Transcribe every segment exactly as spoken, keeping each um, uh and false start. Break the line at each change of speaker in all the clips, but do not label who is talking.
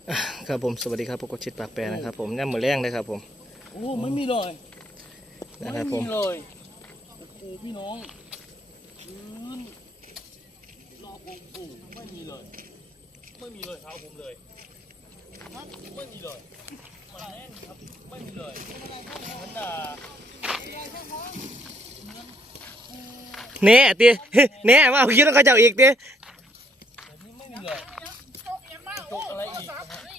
ครับผมสวัสดีครับพวกกชิดปากแปรนะครับผมแนมมือแรงเลยครับผม
โอ้ไม่มีเลย
นะครับผม
ไม่มีเลยโอ้โหพี่น้องพื้นรอบองค์ปู่ไม่มีเลยไม่มีเลยเท้าผมเลยครับไม่มีเลยมาแน่นครับไม่มีเลยมันด่า
เน่ตีเน่มาเอาคิดต้องเขาเจ้าอีกตี
ไม่มีเลยตกอะไรอีก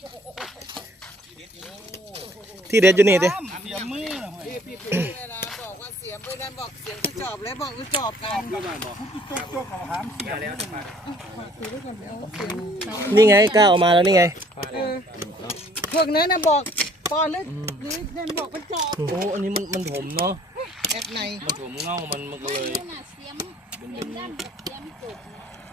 ที่เด็ดอยู่นี่ตี
เสียมือ
พี่พี่พี่เวลาบอกว่าเสียงเวลาบอกเสียงคือจอบแล้วบอกคือจอบกันก็ได้บอกจบจบของหามเสียแล้วมาคุยด้วยกันแล้วเสียง
นี่ไงก้าวออกมาแล้วนี่ไง
พวกนั้นนะบอกปอนเลยหรือเนนบอกเป็นจอบ
โอ้อันนี้มันมันถมเนาะ
แอบใน
มันถมเงามันมันก็เลย
เป็นแบบนี้เสียมจุก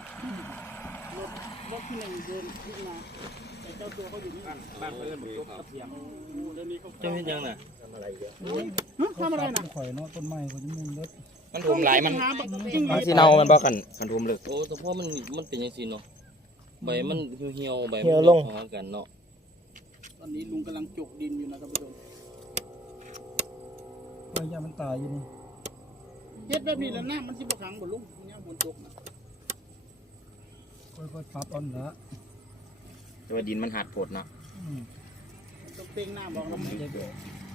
รถที่หนึ่งเดินขึ้นมาแต่เจ้าตัวเขาอยู่นี่บ้านเพื่อนบุกยกกระเทียมเดี๋ยวนี้เขา
เจ้าเห็นยังน่ะ
ทำอะไรนะข่อยเนาะต้นไม้เขาจะมุ่งรถ
มันถมหลายมันมันสีเนามันบอกกันกันถมเลย
โอ้แต่เพราะมันมันเป็นยังไงเนาะใบมันเหี่ยวใบ
เหี่ยวลง
กันเนาะ
ตอนนี้ลุงกำลังจกดินอยู่นะครับพี่ดงว่ายามันตายอยู่นี่เฮ็ดแบบนี้แล้วน้ำมันสิบขังบนลุงเนี่ยบนจกนะค่อยๆปรับอ่อนละ
แต่ว่าดินมันหัดปวดเนาะ
ต้องเต็งหน้าบอกเราไม่ได้ด้วย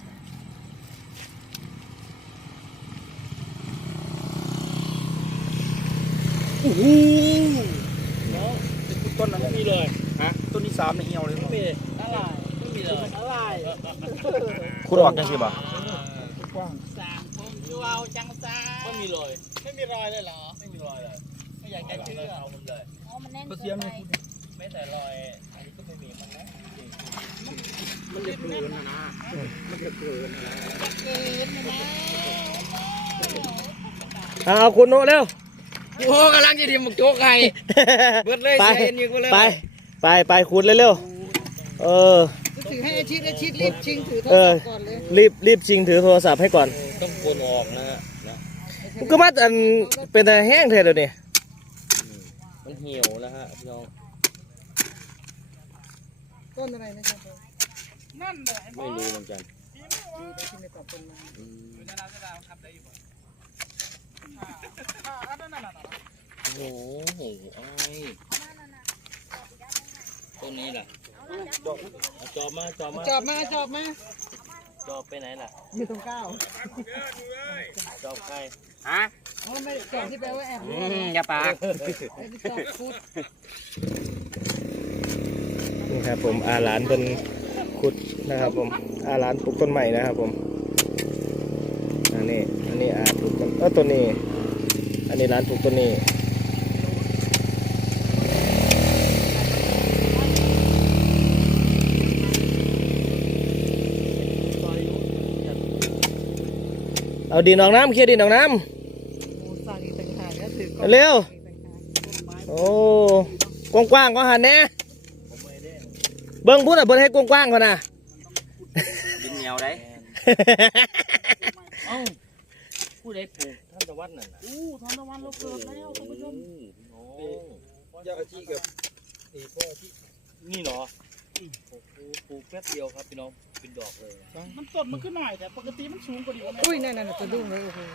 โอ้โหเนาะต้นนั้นไม่มีเลย
ฮะ
ต้นที่สามในเหี่ยวเลยไม่มี
อะไรไม่มีเลยอะไร
คุณออกจังสิบ่
กว้างสามคงอยู่เอาจังซ่า
ไม่มีเลย
ไม่มีรอยเลยเหรอ
ไม่มีรอยเลย
ไม่อยากจะเชื่อ
เอามันเลย
อ๋อมันแน่น
เสียมเลย
ไม่แต่รอยอันนี้ก็ไม่มีมันนะ
มันจะเกินนะนะมันจะเกินนะเกิน
เอา
นะ
เอาคุณโน้เร็ว
โอ้กำลังจะดิมบุกโจ๊กไงเบิดเลย
ไปไปไปไปคุณเร็วๆเออ
ถือให้อาชีพอาชีพรีบชิงถือโทรศัพท์ก่อนเลย
รีบรีบชิงถือโทรศัพท์ให้ก่อน
ต้องโกนออกนะฮะนะ
ก็มาอันเป็นแต่แห้งเถอะเดี๋ยวนี้
มันเหี่ยวนะฮะพี่น้อง
ต้นอะไรนะครับนั่นแหละ
ไม่รู้เหมือนกัน
ที่ไม่ตอบเป็นมา
โอ้โหไอ้ต้นนี้ล่ะจอบมาจอบมา
จอบมาจอบมา
จอบไปไหนล่ะ
อยู่ตรงก้าว
จอบใคร
ฮะ
อ๋อไม่จอบที่แปลว่าแอบ
อย่าปากนี่ครับผมอาหลานเป็นขุดนะครับผมอาหลานปลูกต้นใหม่นะครับผมอันนี้อันนี้อาปลูกต้นเออต้นนี้อันนี้ร้านปลูกต้นนี้เอาดินออกน้ำเคลียร์ดินออกน้ำเร็วโอ้กว้างๆก็หันแน่เบิ้งพูดอ่ะเบิ้งให้กว้างๆก่อนนะ
ดินเหนียวได้เอ้าผู้ใดปลูกท่านตะวันน่ะ
อู้ท่านตะวันเราเกิดแล้วท่านผู้ชม
ยาอาชีกับนี่พ่อที่นี่เนาะปลูกแป๊บเดียวครับพี่น้องเป็นดอกเลย
มันต้นมันขึ้นหน่อยแต่ปกติมันสูงกว่าดีอุ้ยนั่นน่ะตัวดุ้งเลยโอ้โห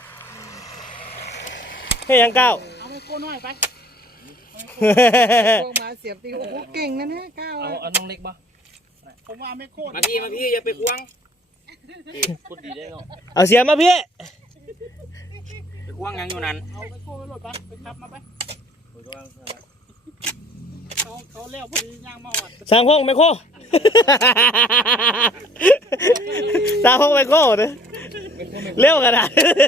เฮ้ยยังก้าว
เอาไปโก้น้อยไปโก้มาเสียบตีโอ้โหเก่งนะเนี่ยก้าว
เอาเอาน้องเล็กป่ะ
ผมว่าไม่โค่
มาพี่มาพี่อย่าไปควงพูดดีได้เนาะ
เอาเสียมาพี่
ไปควงยังอยู่นั่น
เอาไปโก้ไปรถไปไปขับมาไปเขาเขาเลี้ยวพอดีย่างมาหอด
สร้างห้องไมโครสร้างห้องไมโครเนอะเร็วขนาด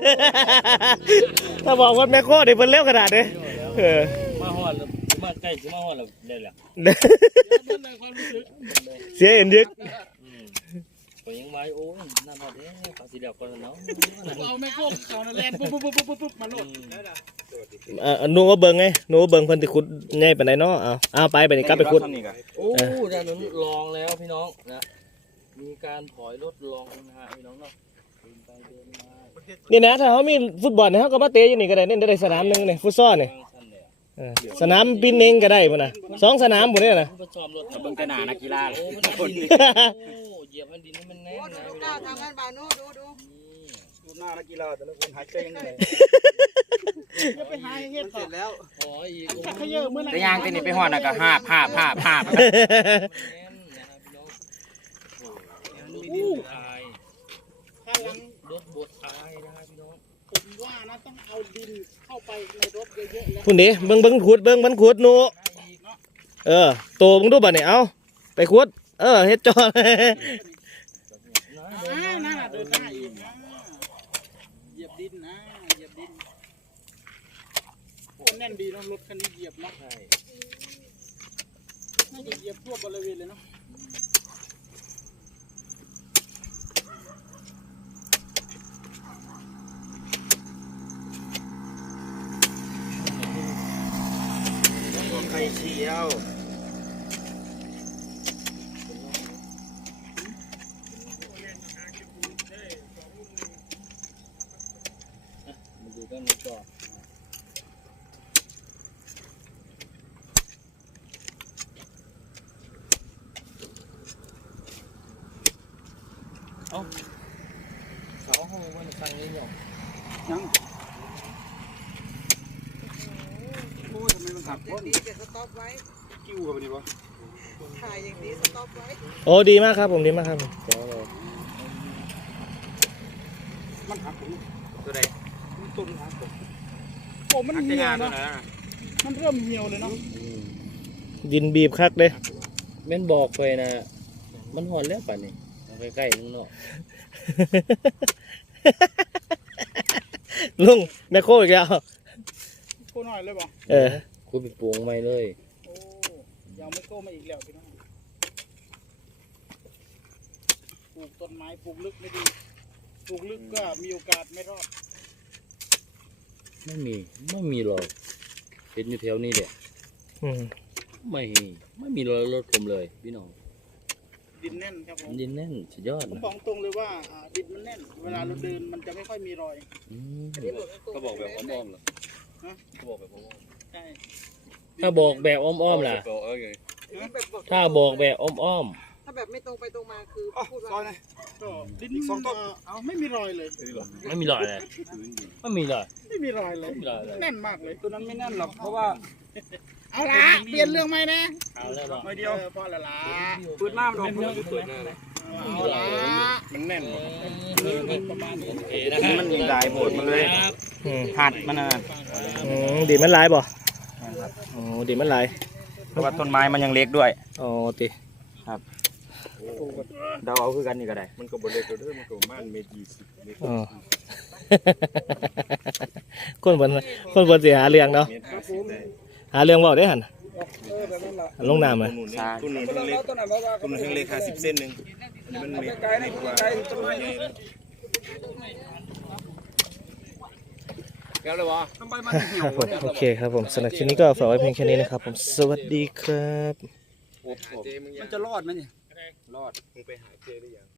ถ้าบอกว่าไมโครเดี๋ยวมันเร็วขนาดเลย
มาหอดมาใกล้จะมาหอดแล้วได้แล้ว
เสียเอ็นยึก
ก็ยังไว้โอ้ยนั่นพอดีภาษีเดียวกันเนาะ
เอาไมโครเขานั่นแลนปุ๊บปุ๊บปุ๊บปุ๊บปุ๊บมาโหลด
อ่าหนูว่าเบิ่งไงหนูว่าเบิ่งเพิ่นสิขุดใหญ่ปานใดเนาะเอาเอาไปไปนี่กลับไปขุด
โอ้ด้านนั้นลองแล้วพี่น้องนะมีการถอยรถลองนะฮะพี่น้องเนาะเดินไปเดินมา
นี่นะถ้าเขามีฟุตบอลเนี่ยเขาก็มาเตะอยู่นี่ก็ได้เล่นได้สนามนึงนี่ฟุตซอลนี่เออสนามบินเองก็ได้พุ่นน่ะสองสนามพุ่นเนี่ยนะ
มันซ้อมรถ
เบิ่งแต่หน้านักกีฬาเลย
โอ้มันดินโอ้เหยียบมันดินให้มันแน่น
โอ้ดู
นะ
ดูก้าวทำงานบ้านนู้ดูดู
ดูหน้านักกีฬาแต่ละคนหายใจยังไง
จะไปหาเฮ็ดเสร็จแล้ว
ขออีก
จะขยับเมื่อไหร่
แต่ยางตัวนี้ไปหอดน่ะก็หาบหาบหาบหาบ
แน่นนะครับพี่น้องโอ้ดูอาย
ข้างหลัง
รถบดอายนะครับพี่น้อง
ผมว่านะต้องเอาดินเข้าไปในรถเยอะๆแล้ว
พุ่นดิเบิ่งเบิ่งขุดเบิ่งมันขุดหนูเออโตมึงดูบัดนี่เอาไปขุดเออเฮ็ดจอ
อ่านั่นน่ะเดินหน้าอีกนะเหยียบดินนะเหยียบดินโอ้แน่นดีเนาะรถคันนี้เหยียบเนาะน่าจะเหยียบทั่วบริเวณเลยเนาะ
ไข่เชียว
มาดูกันนี่ก่อนเอ้าเสาห้องมันฟังนี้หรอ
ยังโอ้ยทำไมมันหัก
อย่างดีแต่สต็อปไว้
กิ้วเข้าไปนี่วะ
ถ่ายอย่างดีสต็อปไว้
โอ้ดีมากครับผมดีมากครับ
มันหักผมตัวใดมันต้นหักผม
โอ้มัน
หักจะ
เหี่ย
งาว ตัว
เนาะ
ไหนน่ะ
มันเริ่มเหี่ยวเลยเนาะ
ดินบีบคักเลย
แม่นบอกไปนะ มันหอนแล้วป่ะนี่เอาใกล้ๆนึงเนาะ
ลุงแมคโครอีกแล้ว
โก้หน่อยเลยบ่
เออ
คุณไปปลูกใหม่เลย
โอ้ยังไม่โก้มาอีกแล้วพี่น้องปลูกต้นไม้ปลูกลึกไม่ดีปลูกลึกก็มีโอกาสไม่รอด
ไม่มีไม่มีหรอกเห็นอยู่แถวนี้แหละ
อืม
ไม่ไม่มีรอยรถผมเลยพี่น้อง
ดินแน่นครับผม
ดินแน่นสุดยอด
ผม
นะ
บอกตรงเลยว่าอ่าดินมันแน่น เวลาเราเดินมันจะไม่ค่อยมีรอย
อืม
ก็บอกแบบอ้อมๆเหรอ
ฮะ
ก็บอกแบบอ้อม
ใช่
ถ้าบอกแบบอ้อมๆล่ะ
ๆเออไง
ถ้าบอกแบบอ้อม
ถ้าแบบไม่ตรงไปตรงมาคือ
อ๋อ
พูด
ซอ
ว่าย
นะ
ก็ดิน
อีกสองต้น
เเอาไม่มีรอยเลย
ๆไม่มีรอยเลยไม่มีรอย
ไม่มีรอยเลย
ไม่มีรอยเลย
แน่นมากเลย
ตัวนั้นไม่แน่นหรอกเพราะว่า
เอาละเปลี่ยนเรื่องไหมนะ
เอาแล้วบอก
ไม่เดียว
ออพอละละ
ปืนหน้ามันโดนปืน
เอาละ
มันแน่นหมด
ประมาณนี้
โอเคนะครับ
มันยิงได้หมดมันเลย
ครับ
อืม
หัดมันนะ
อืมดินมันหลายบ่โอ้ดินมันหลาย
เพราะว่าต้นไม้มันยังเล็กด้วย
อ๋อติ
เดาเอาคือกันนี่ก็ได้
มันก็บริเวณเด้อมันก็ประมาณเมตรยี่สิบเมตร
อ๋อ คนบนคนบนสิหาเรื่องเนาะ
เมตรห้าสิบได้
หาเรื่องเว้าได้หั่น
เออแบบนั้นละ
ลงน้ำเลย
ต้นนู้นต้นนู้นเล็กต้นนู้นเล็กห้าสิบเส้นหนึ่งมันเมตรเมตรกว่า
แล้วเลยวะทำไมมันเหี่ยว
ครับผมโอเคครับผมสำหรับคลิปนี้ก็ฝากไว้เพียงแค่นี้นะครับผมสวัสดีครับ
มันจะรอดไหมเนี่ยรอด
มึงไปหาเจหรือยัง